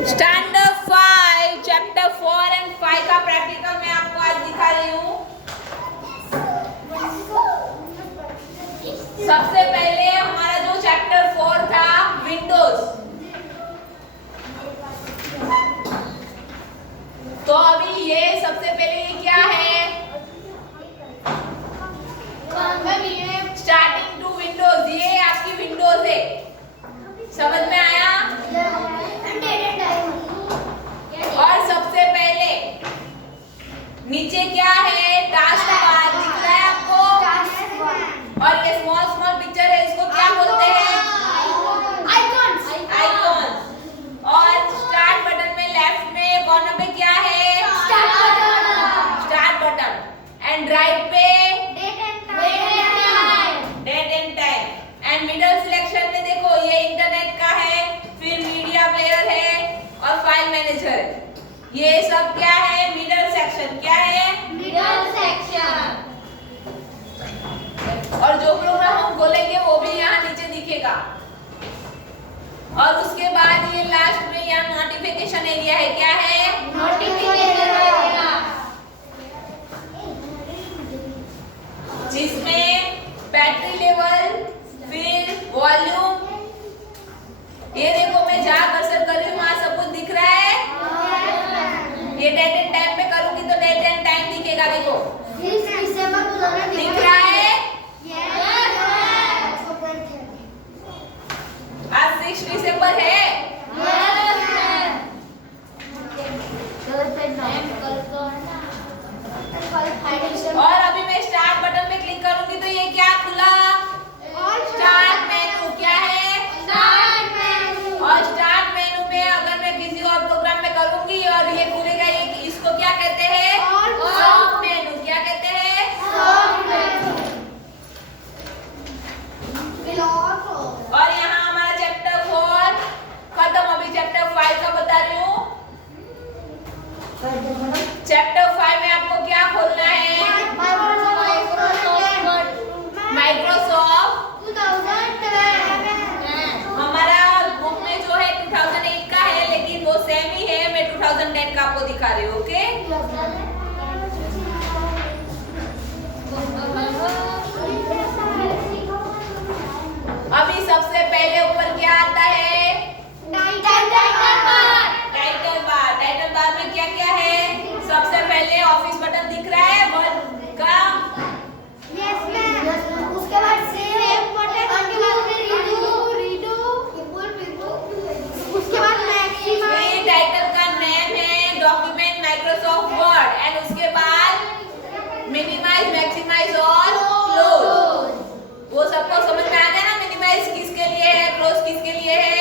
Standard 5 chapter 4 and 5 का practical मैं आपको आज दिखा रही हूँ। सबसे पहले हमारा जो चैप्टर 4 था विंडोज, तो अभी ये सबसे पहले ये क्या है, स्टार्टिंग टू विंडोज, ये आपकी विंडोज है, समझ में आया? और सबसे पहले नीचे क्या है, टास्क बार दिख रहा है आपको, और ये स्मॉल स्मॉल पिक्चर है, इसको क्या बोलते हैं? आइकॉन्स। आइकॉन्स। और स्टार्ट बटन में लेफ्ट में कॉर्नर पे क्या है? Start button. एंड राइट पे date and time. And middle selection में देखो ये इंटरनेट का है, फिर मीडिया प्लेयर है और फाइल मैनेजर है। ये सब क्या है? Middle section. क्या है? Middle section. और जो प्रोग्राम हम खोलेंगे वो भी यहाँ नीचे दिखेगा। और उसके बाद ये लास्ट में यहाँ नोटिफिकेशन एरिया है। क्या है? नोटिफिकेशन एरिया, जिसमें बैटरी लेवल, फिर वॉल्यूम, ये देखो मैं जहाँ कर्सर कर रही हूँ वहाँ सब कुछ दिख रहा है। ये डेट एंड टाइम पे करूंगी तो डेट एंड टाइम दिखेगा, देखो दिख रहा है। आज 6 दिसंबर है। और अभी मैं स्टार्ट बटन पे क्लिक करूंगी तो ये क्या खुला? Start menu. क्या है? और स्टार्ट मेनू में अगर मैं किसी और प्रोग्राम में करूंगी और ये खुलेगा, ये इसको क्या कहते हैं? सब मेनू। क्या कहते हैं? और यहाँ हमारा चैप्टर 4 खत्म। अभी चैप्टर 5 का बता रही हूँ। चैप्टर 5 में आपको क्या खोलना है? माइक्रोसॉफ्ट। हमारा बुक में जो है 2008 का है, लेकिन वो सेम ही है, मैं 2010 का आपको दिखा रही हूँ। ओके, अभी सबसे पहले ऊपर क्या आता है? Title bar. टाइटल बार में क्या क्या है? सबसे पहले ऑफिस बटन दिख रहा है, वर्ड का। उसके बाद सेव बटन, उसके बाद मैक्सिमम, टाइटल का नेम है डॉक्यूमेंट माइक्रोसॉफ्ट वर्ड, एंड उसके बाद मिनिमाइज, मैक्सिमाइज और क्लोज। वो सबको समझ में आ गया ना? मिनिमाइज किसके लिए है, क्लोज किसके लिए है?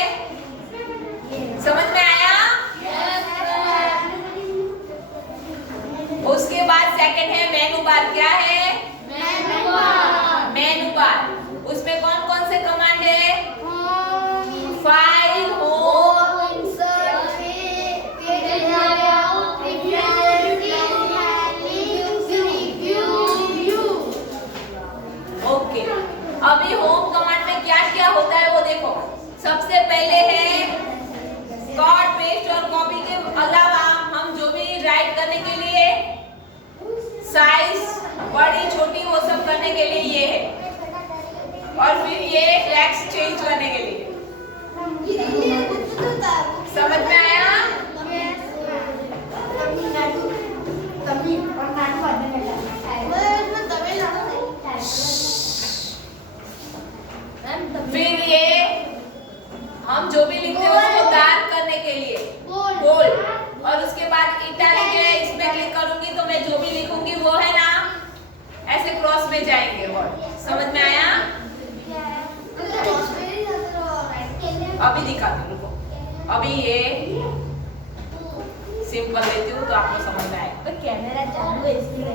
समझ में आया? उसके बाद सेकंड है मेनू बार। क्या है? मेनू बार। उसमें कौन कौन से कमांड है? File, home, okay. अभी होम कमांड में क्या क्या होता है वो देखो। सबसे पहले है कॉट, पेस्ट और कॉपी के अलावा हम जो भी राइट करने के लिए साइज बड़ी छोटी वो सब करने के लिए ये है, और फिर ये टेक्स्ट चेंज करने के लिए। समझ में आया? फिर ये हम जो भी लिखते हैं उसको डार्क करने के लिए बोल्ड, और उसके बाद इटैलिक है, इसमें क्लिक करूंगी तो मैं जो भी लिखूंगी वो है ना ऐसे क्रॉस में जाएंगे वर्ड। समझ में आया? अभी दिखाती हूँ, रुको। अभी ये सिंपल लेती हूँ तो आपको समझ में आएगा। कैमरा चालू है इसलिए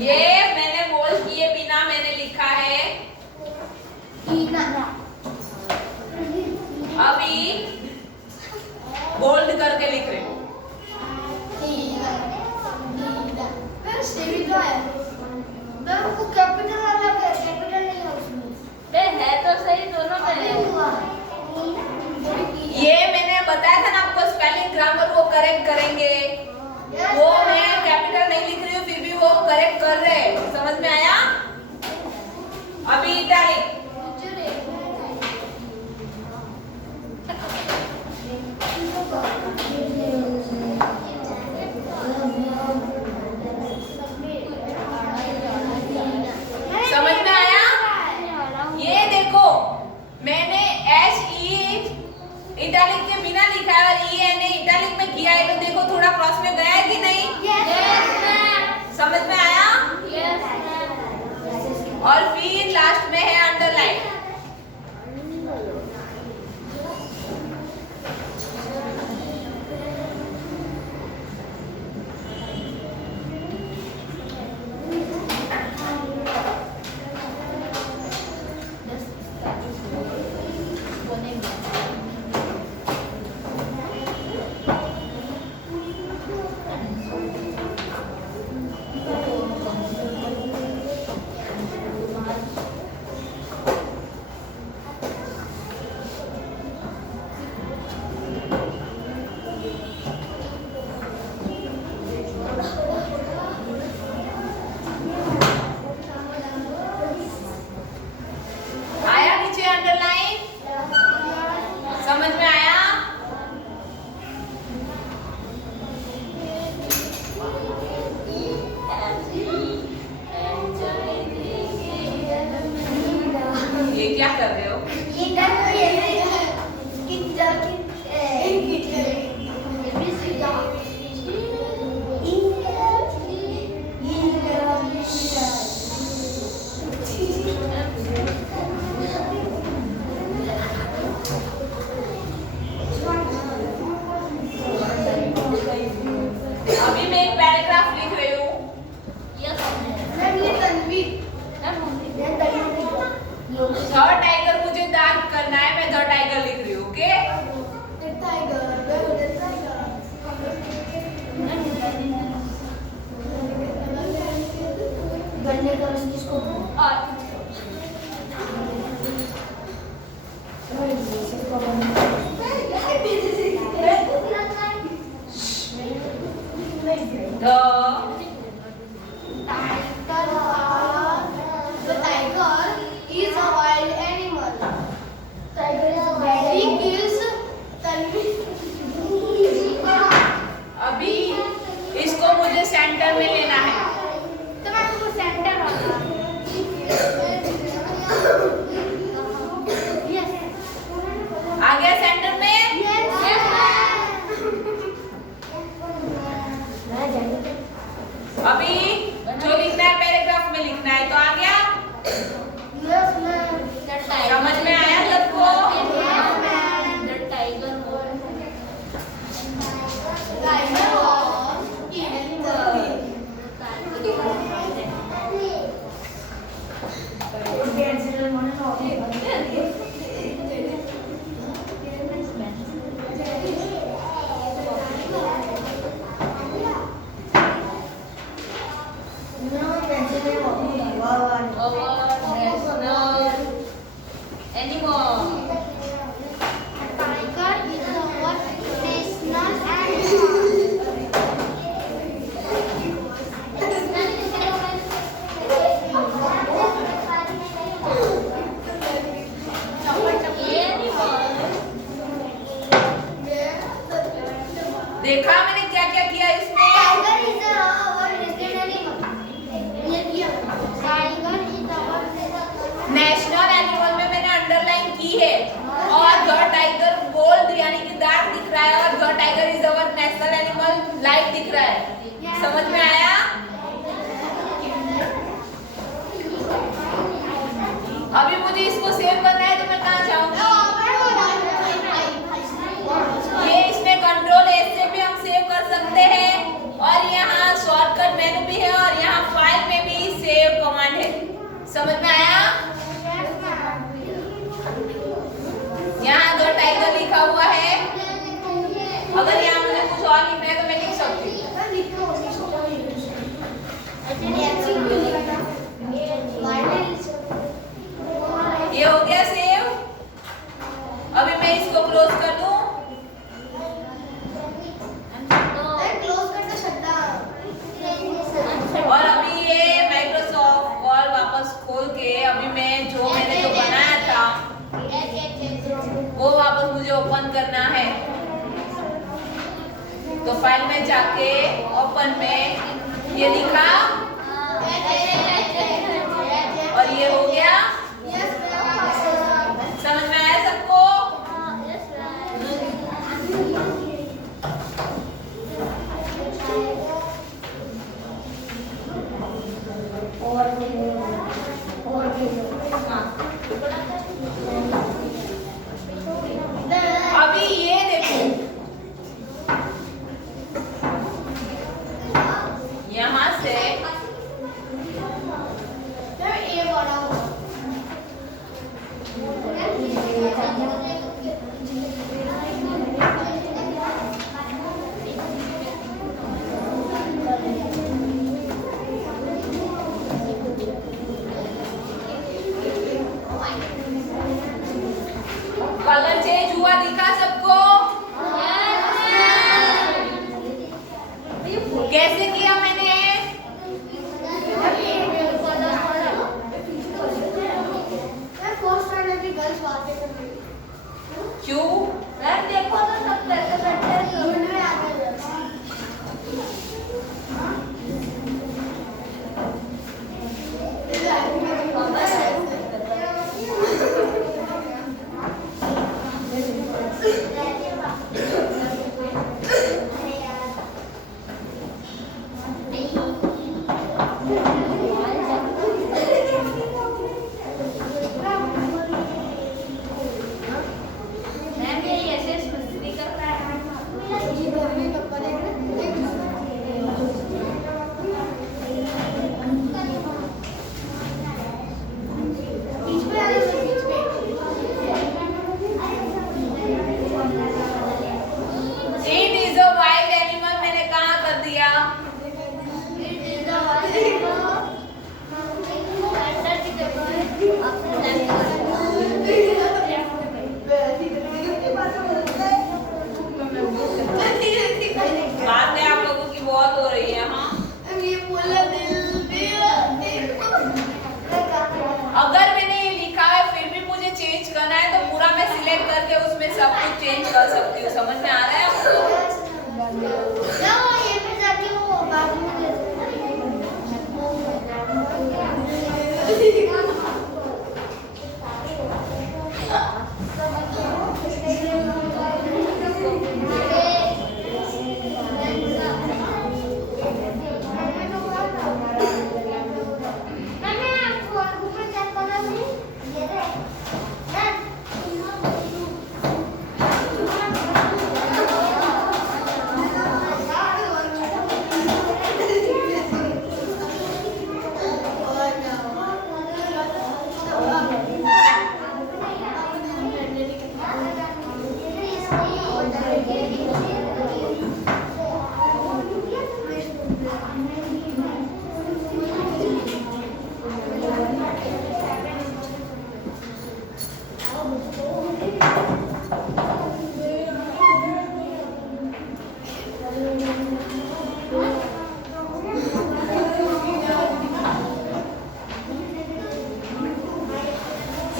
ये मैंने बोल्ड किए बिना मैंने लिखा है। अभी बोल्ड करके लिख रहे हूँ। कैपिटल वाला, कैपिटल नहीं है उसमें। है तो ये क्या कर रहे हो? अभी मैं एक पैराग्राफ लिख रही हूँ। द टाइगर मुझे डार्क करना है, मैं द टाइगर लिख रही हूँ। ओके, अभी इसको मुझे सेंटर में लेना है। आ गया सेंटर में? अभी जो लिखना है पैराग्राफ में लिखना है, तो आ गया? समझ में आया सबको? देखा मैंने क्या क्या किया इसमें? नेशनल एनिमल में मैंने अंडरलाइन की है और द टाइगर बोल्ड यानी कि डार्क दिख रहा है और the tiger is our national animal light दिख रहा है। समझ में आया? अभी मुझे इसको सेव करना है, तो मैं कहाँ जाऊंगी? ये इसमें कंट्रोल एस से भी हम सेव कर सकते हैं और यहाँ शॉर्टकट मेनू भी है और यहाँ फाइल में भी सेव कमांड है। समझ में आया? यहाँ द टाइगर लिखा हुआ है। अगर यहाँ मुझे कुछ और लिखना है तो मैं लिख सकती हूँ। ये हो गया सेव। अभी मैं इसको क्लोज कर दूं। और अभी ये माइक्रोसॉफ्ट वर्ड वापस खोल के अभी मैंने जो बनाया था वो वापस मुझे ओपन करना है। तो फाइल में जाके ओपन में ये लिखा और ये हो गया। समझ में आया सबको? अभी ये देखो, यहाँ से कलर चेंज हुआ, दिखा सबको? कैसे किया मैंने? क्यों? देखो तो सब कैसे बैठे हैं।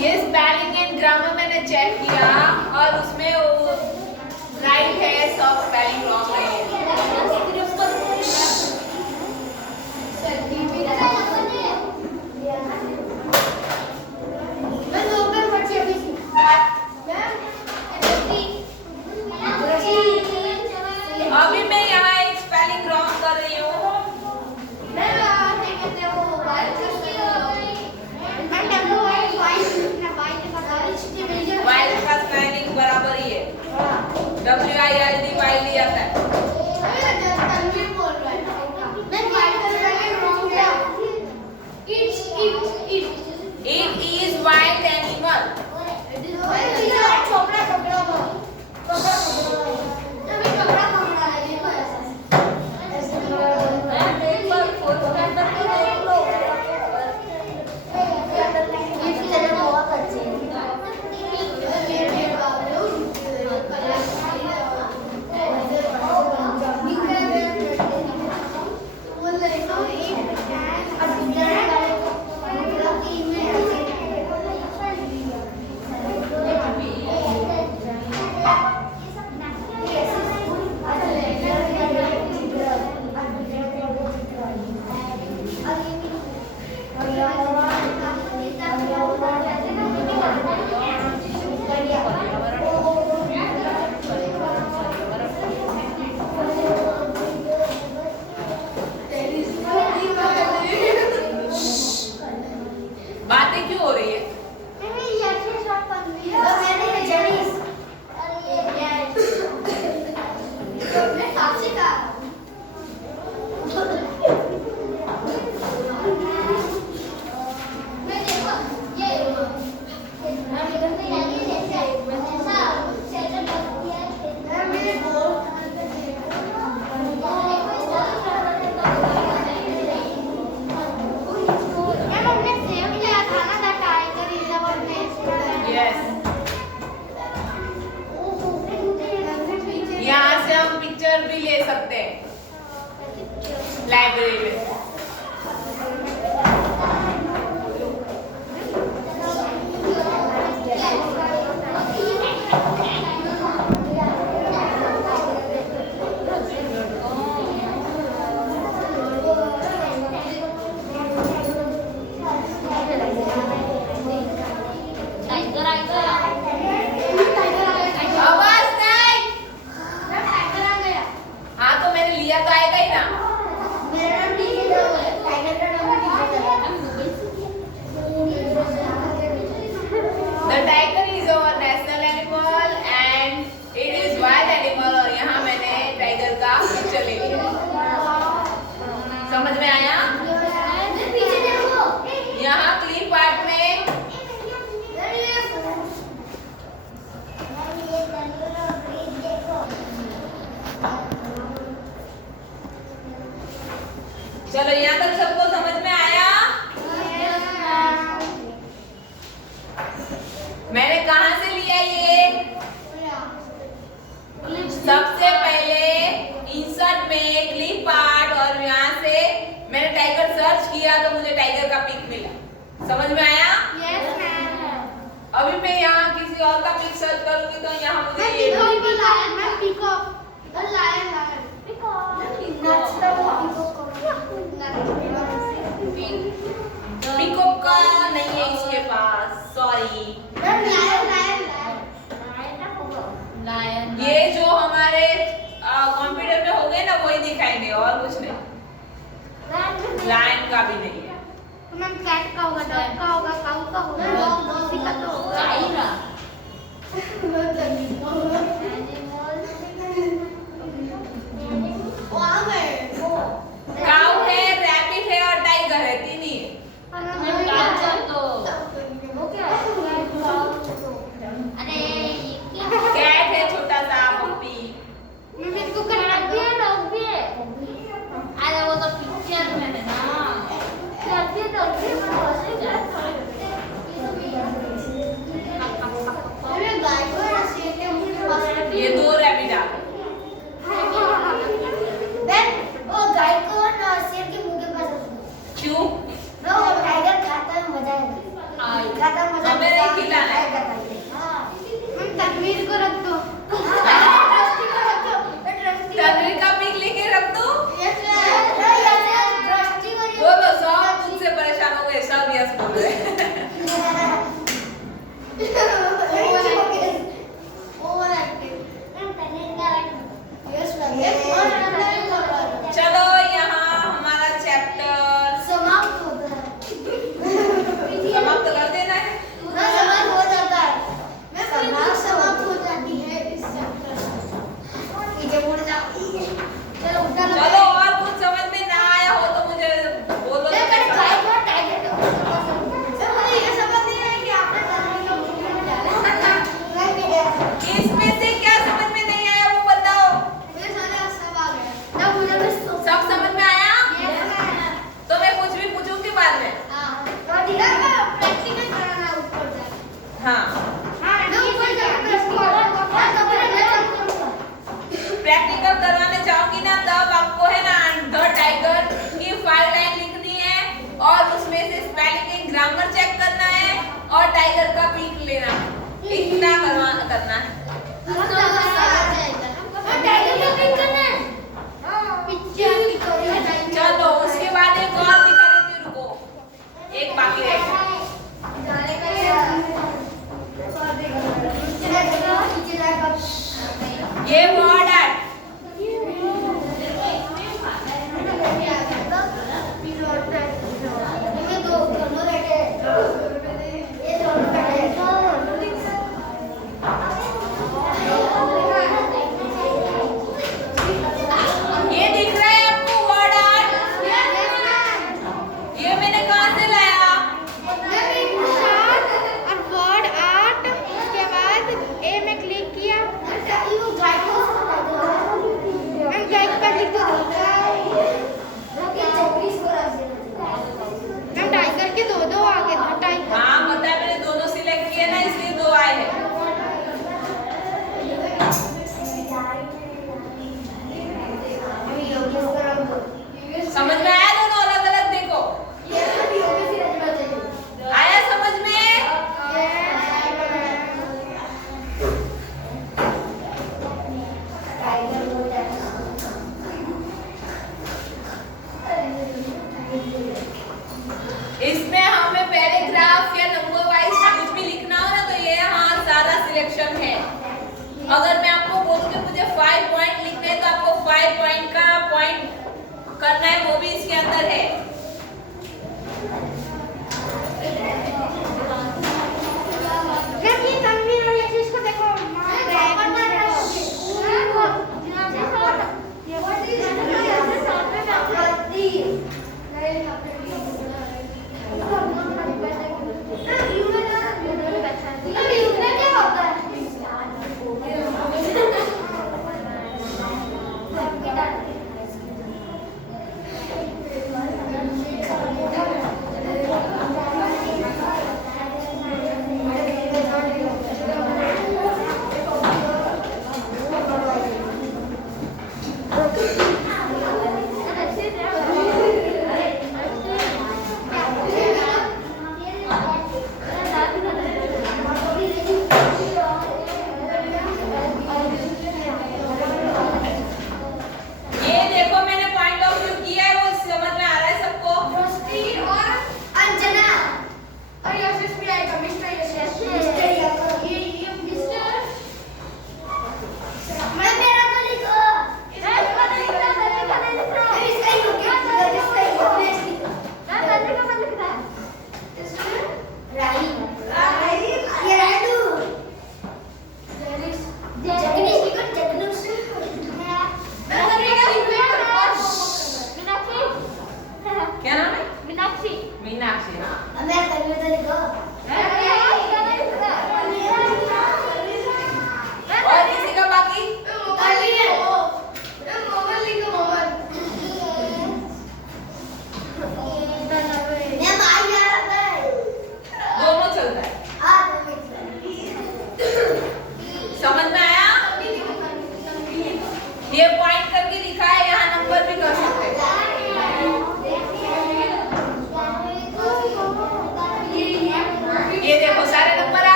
ये स्पेलिंग एंड ग्रामर मैंने चेक किया और उसमें वो राइट है, सब स्पेलिंग रॉन्ग है। अभी मैं यहाँ एक स्पेलिंग रॉन्ग कर रही हूँ। वाइल्ड का स्पेलिंग बराबर ही है, WILD वाइल्ड ही आता है। It is wild animal. बातें क्यों हो रही है? यहाँ से हम पिक्चर भी ले सकते हैं लाइब्रेरी में। समझ में आया? यहाँ क्लीन पार्ट में चलो यहाँ तक सबको समझ में आया? मैंने कहाँ से लिया ये? सबसे पहले इंसर्ट में क्लिप पार्ट और यहाँ से मैंने टाइगर सर्च किया तो मुझे टाइगर का पिक मिला। समझ में आया? Yes ma'am. अभी मैं यहाँ किसी और का पिक सर्च करूंगी तो यहाँ मुझे ये पिकअप का नहीं है इसके पास, सॉरी। ये जो हमारे कंप्यूटर में हो गए ना वही दिखाएंगे और कुछ नहीं। लायन का भी नहीं है। मैम कैट का होगा, डॉग का होगा, काऊ का होगा, किसी का तो होगा। काऊ है, रैबिट है और टाइगर है, तीन ही है। कैट है छोटा सा पप्पी। इसको करना भी है, डॉग भी है। अरे वो तो पिक्चर में है ना। ये 2 रैबिट आ गए। वो गाय को ना शेर के मुंह के पास रखो। क्यों? वो टाइगर खाता है मजा है। खाता मजा हमें नहीं खिलाना है। हां तनवीर को रख दो। ट्रस्टी को रख दो। तनवीर का पिक लेके रख दो। ट्रस्टी को बोलो, सब मुझसे परेशान हो गए, सब यस बोल रहे हैं। चलो यहाँ हमारा चैप्टर समाप्त होता है। समाप्त कर देना है। समाप्त हो जाता है। समाप्त हो जाती है इस चैप्टर से। पीछे मुड़ जाओ। चलो उठा लो। चलो, और कुछ समझ में ना आया हो तो मुझे बोलो। ये समझ नहीं आया कि आपने तनवीर को मुंह में डाला। इसमें से क्या समझ में नहीं आया वो बताओ। मुझे सारा सब आ गया। ना मुझे बस सब समझ में आया? तो मैं कुछ भी पूछूंगी बाद में। प्रैक्टिकल कराना ऊपर जाके। हाँ, ना ऊपर जाके प्रैक्टिकल करवाने जाऊंगी ना, तब आपको है ना द टाइगर की 5 लाइन लिखनी है और उसमें से स्पेलिंग एंड ग्रामर चेक करना है और टाइगर का पिक लेना है। इतना करना है। चलो, उसके बाद एक और दिखा देती हूँ, रुको, एक बाकी रह गया। ये वर्ड है। ये दिख रहा है आपको वर्ड आर्ट? ये मैंने कहाँ से लाया? वर्ड आर्ट उसके बाद ए में क्लिक किया। गाइड पर लिख दो। टाइगर के 2 आ गए। टाइगर हाँ पता है, मैंने दोनों सिलेक्ट किए ना, इसलिए 2 आए हैं। समझ में आया? दोनों अलग अलग देखो, आया समझ में? इसमें हमें पैराग्राफ या नंबर वाइज कुछ भी लिखना हो ना, तो ये यहाँ सारा सिलेक्शन है। अगर मैं आपको बोलूँ कि मुझे 5 पॉइंट लिखने हैं, तो आपको 5 पॉइंट का पॉइंट करना है, वो भी इसके अंदर है।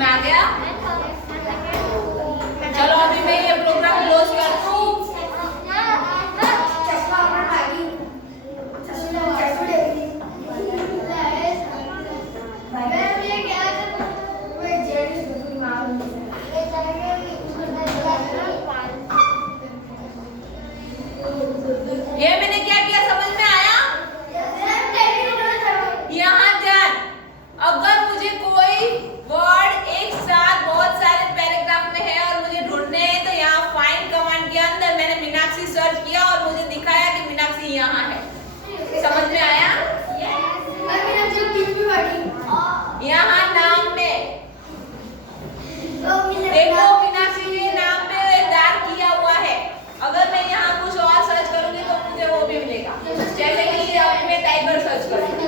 में आ गया? चलो अभी मैं ये प्रोग्राम क्लोज कर दूं। ये मैंने क्या किया समझ में आया? यहाँ ध्यान, अगर मुझे कोई वर्ड एक साथ बहुत सारे पैराग्राफ में है और मुझे ढूंढने हैं तो यहाँ फाइंड कमांड के अंदर मैंने मीनाक्षी सर्च किया और मुझे दिखाया कि मीनाक्षी यहाँ है। समझ में आया? यहाँ नाम में देखो मीनाक्षी के नाम पे डार्क किया हुआ है। अगर मैं यहाँ कुछ और सर्च करूंगी तो मुझे वो भी मिलेगा। जैसे कि अभी मैं टाइगर सर्च करूंगी